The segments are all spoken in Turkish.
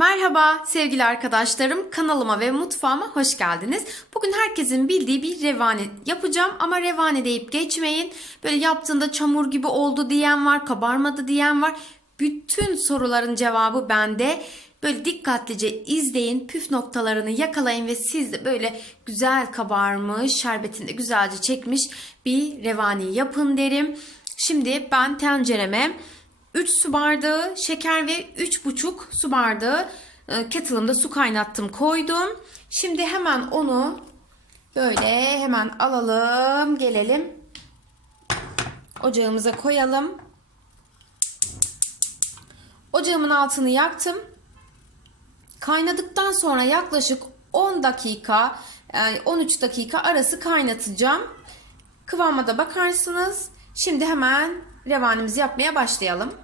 Merhaba sevgili arkadaşlarım kanalıma ve mutfağıma hoş geldiniz. Bugün herkesin bildiği bir revani yapacağım ama revani deyip geçmeyin. Böyle yaptığında çamur gibi oldu diyen var, kabarmadı diyen var. Bütün soruların cevabı bende. Böyle dikkatlice izleyin, püf noktalarını yakalayın ve siz de böyle güzel kabarmış, şerbetini güzelce çekmiş bir revani yapın derim. Şimdi ben tencereme 3 su bardağı şeker ve 3,5 su bardağı e, kettle'ımda su kaynattım koydum. Şimdi hemen onu böyle hemen alalım gelelim. Ocağımıza koyalım. Ocağımın altını yaktım. Kaynadıktan sonra yaklaşık 10 dakika yani 13 dakika arası kaynatacağım. Kıvama da bakarsınız. Şimdi hemen revanimizi yapmaya başlayalım.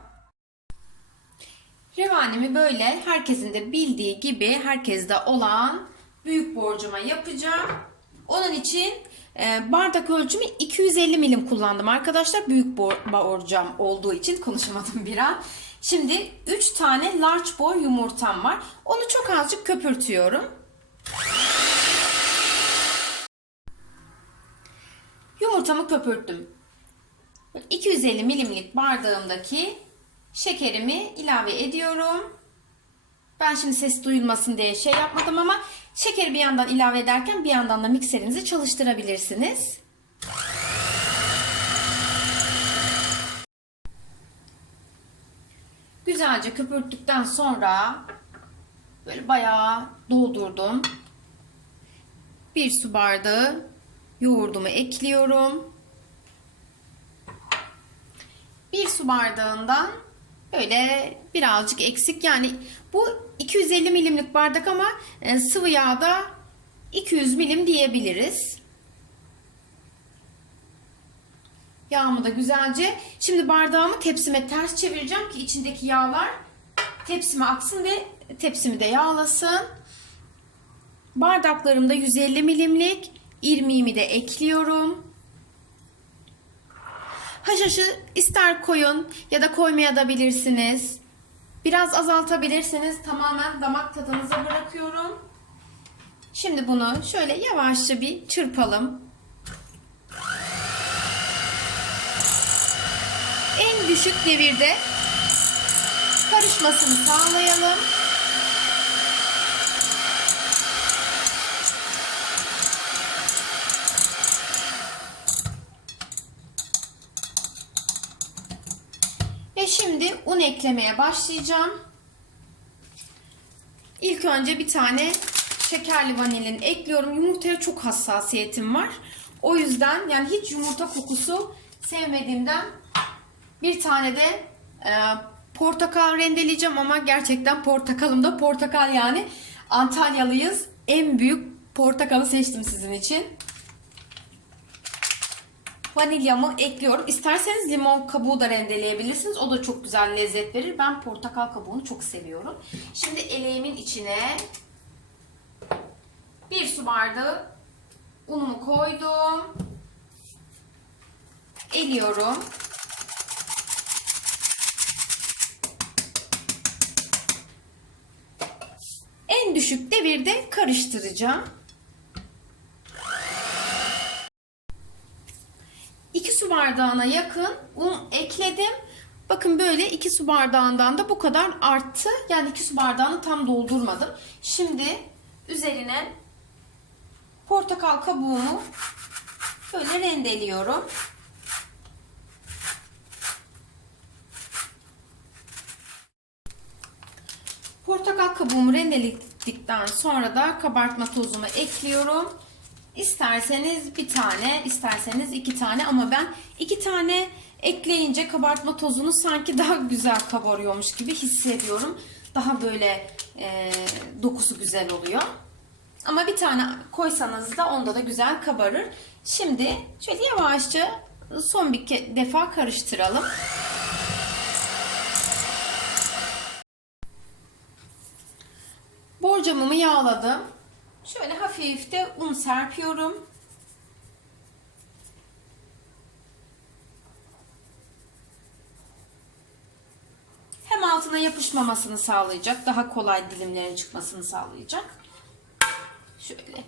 Revanimi böyle herkesin de bildiği gibi herkeste olan büyük borcuma yapacağım. Onun için e, bardak ölçümü 250 milim kullandım arkadaşlar. Büyük bor- borcam olduğu için konuşamadım bir an. Şimdi 3 tane large boy yumurtam var. Onu çok azıcık köpürtüyorum. Yumurtamı köpürttüm. 250 milimlik bardağımdaki şekerimi ilave ediyorum. Ben şimdi ses duyulmasın diye şey yapmadım ama şekeri bir yandan ilave ederken bir yandan da mikserinizi çalıştırabilirsiniz. Güzelce köpürttükten sonra böyle bayağı doldurdum. Bir su bardağı yoğurdumu ekliyorum. Bir su bardağından böyle birazcık eksik yani bu 250 milimlik bardak ama e, sıvı yağda 200 milim diyebiliriz. Yağımı da güzelce. Şimdi bardağımı tepsime ters çevireceğim ki içindeki yağlar tepsime aksın ve tepsimi de yağlasın. Bardaklarımda 150 milimlik irmiğimi de ekliyorum. Haşhaşı ister koyun ya da koymaya da bilirsiniz. Biraz azaltabilirsiniz. Tamamen damak tadınıza bırakıyorum. Şimdi bunu şöyle yavaşça bir çırpalım. En düşük devirde karışmasını sağlayalım. Şimdi un eklemeye başlayacağım. İlk önce bir tane şekerli vanilin ekliyorum. Yumurtaya çok hassasiyetim var. O yüzden yani hiç yumurta kokusu sevmediğimden bir tane de e, portakal rendeleyeceğim ama gerçekten portakalım da portakal yani. Antalyalıyız. En büyük portakalı seçtim sizin için vanilyamı ekliyorum. İsterseniz limon kabuğu da rendeleyebilirsiniz. O da çok güzel lezzet verir. Ben portakal kabuğunu çok seviyorum. Şimdi eleğimin içine bir su bardağı unumu koydum. Eliyorum. En düşük devirde karıştıracağım. 2 su bardağına yakın un ekledim. Bakın böyle 2 su bardağından da bu kadar arttı. Yani 2 su bardağını tam doldurmadım. Şimdi üzerine portakal kabuğumu böyle rendeliyorum. Portakal kabuğumu rendeledikten sonra da kabartma tozumu ekliyorum. İsterseniz bir tane, isterseniz iki tane ama ben iki tane ekleyince kabartma tozunu sanki daha güzel kabarıyormuş gibi hissediyorum. Daha böyle e, dokusu güzel oluyor. Ama bir tane koysanız da onda da güzel kabarır. Şimdi şöyle yavaşça son bir defa karıştıralım. Borcamımı yağladım. Şöyle hafif de un serpiyorum. Hem altına yapışmamasını sağlayacak. Daha kolay dilimlerin çıkmasını sağlayacak. Şöyle.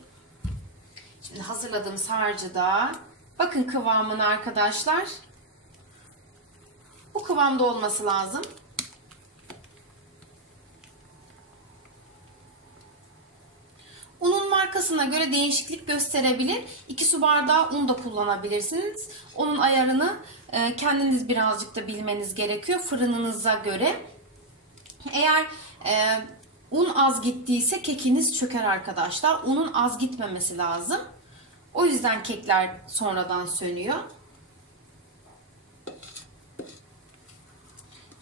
Şimdi hazırladığımız harcı da bakın kıvamına arkadaşlar. Bu kıvamda olması lazım. Unun markasına göre değişiklik gösterebilir. 2 su bardağı un da kullanabilirsiniz. Onun ayarını e, kendiniz birazcık da bilmeniz gerekiyor fırınınıza göre. Eğer e, un az gittiyse kekiniz çöker arkadaşlar. Unun az gitmemesi lazım. O yüzden kekler sonradan sönüyor.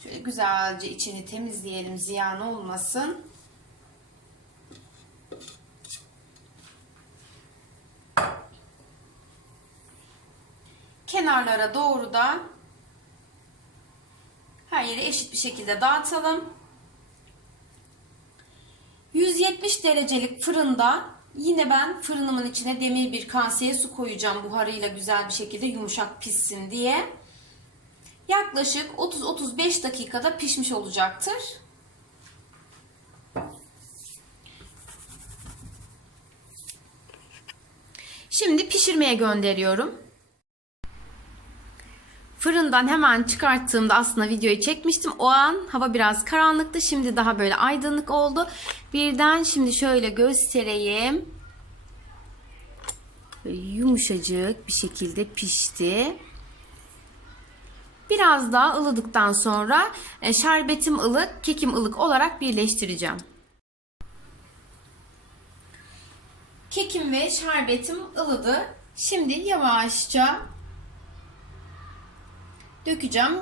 Şöyle güzelce içini temizleyelim ziyan olmasın. Kenarlara doğru da her yeri eşit bir şekilde dağıtalım. 170 derecelik fırında yine ben fırınımın içine demir bir kaseye su koyacağım buharıyla güzel bir şekilde yumuşak pişsin diye. Yaklaşık 30-35 dakikada pişmiş olacaktır. Şimdi pişirmeye gönderiyorum. Fırından hemen çıkarttığımda aslında videoyu çekmiştim. O an hava biraz karanlıktı. Şimdi daha böyle aydınlık oldu. Birden şimdi şöyle göstereyim. Böyle yumuşacık bir şekilde pişti. Biraz daha ılıdıktan sonra e, şerbetim ılık, kekim ılık olarak birleştireceğim. Kekim ve şerbetim ılıdı. Şimdi yavaşça dökeceğim.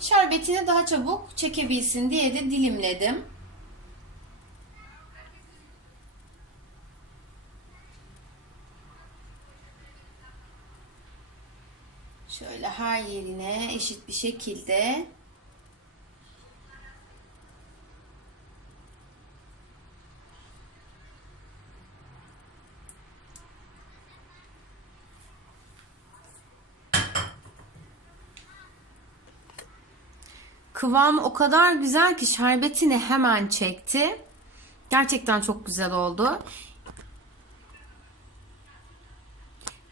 Şerbetini daha çabuk çekebilsin diye de dilimledim. Şöyle her yerine eşit bir şekilde Kıvam o kadar güzel ki şerbetini hemen çekti. Gerçekten çok güzel oldu.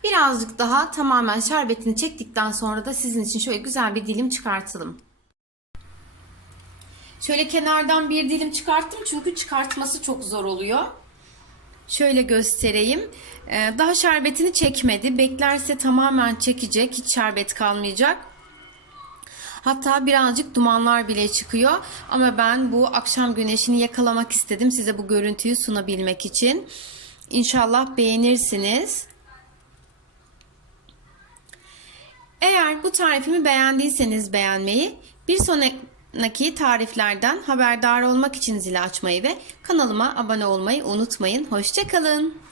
Birazcık daha tamamen şerbetini çektikten sonra da sizin için şöyle güzel bir dilim çıkartalım. Şöyle kenardan bir dilim çıkarttım çünkü çıkartması çok zor oluyor. Şöyle göstereyim. Ee, daha şerbetini çekmedi. Beklerse tamamen çekecek. Hiç şerbet kalmayacak. Hatta birazcık dumanlar bile çıkıyor. Ama ben bu akşam güneşini yakalamak istedim. Size bu görüntüyü sunabilmek için. İnşallah beğenirsiniz. Eğer bu tarifimi beğendiyseniz beğenmeyi, bir sonraki tariflerden haberdar olmak için zili açmayı ve kanalıma abone olmayı unutmayın. Hoşçakalın.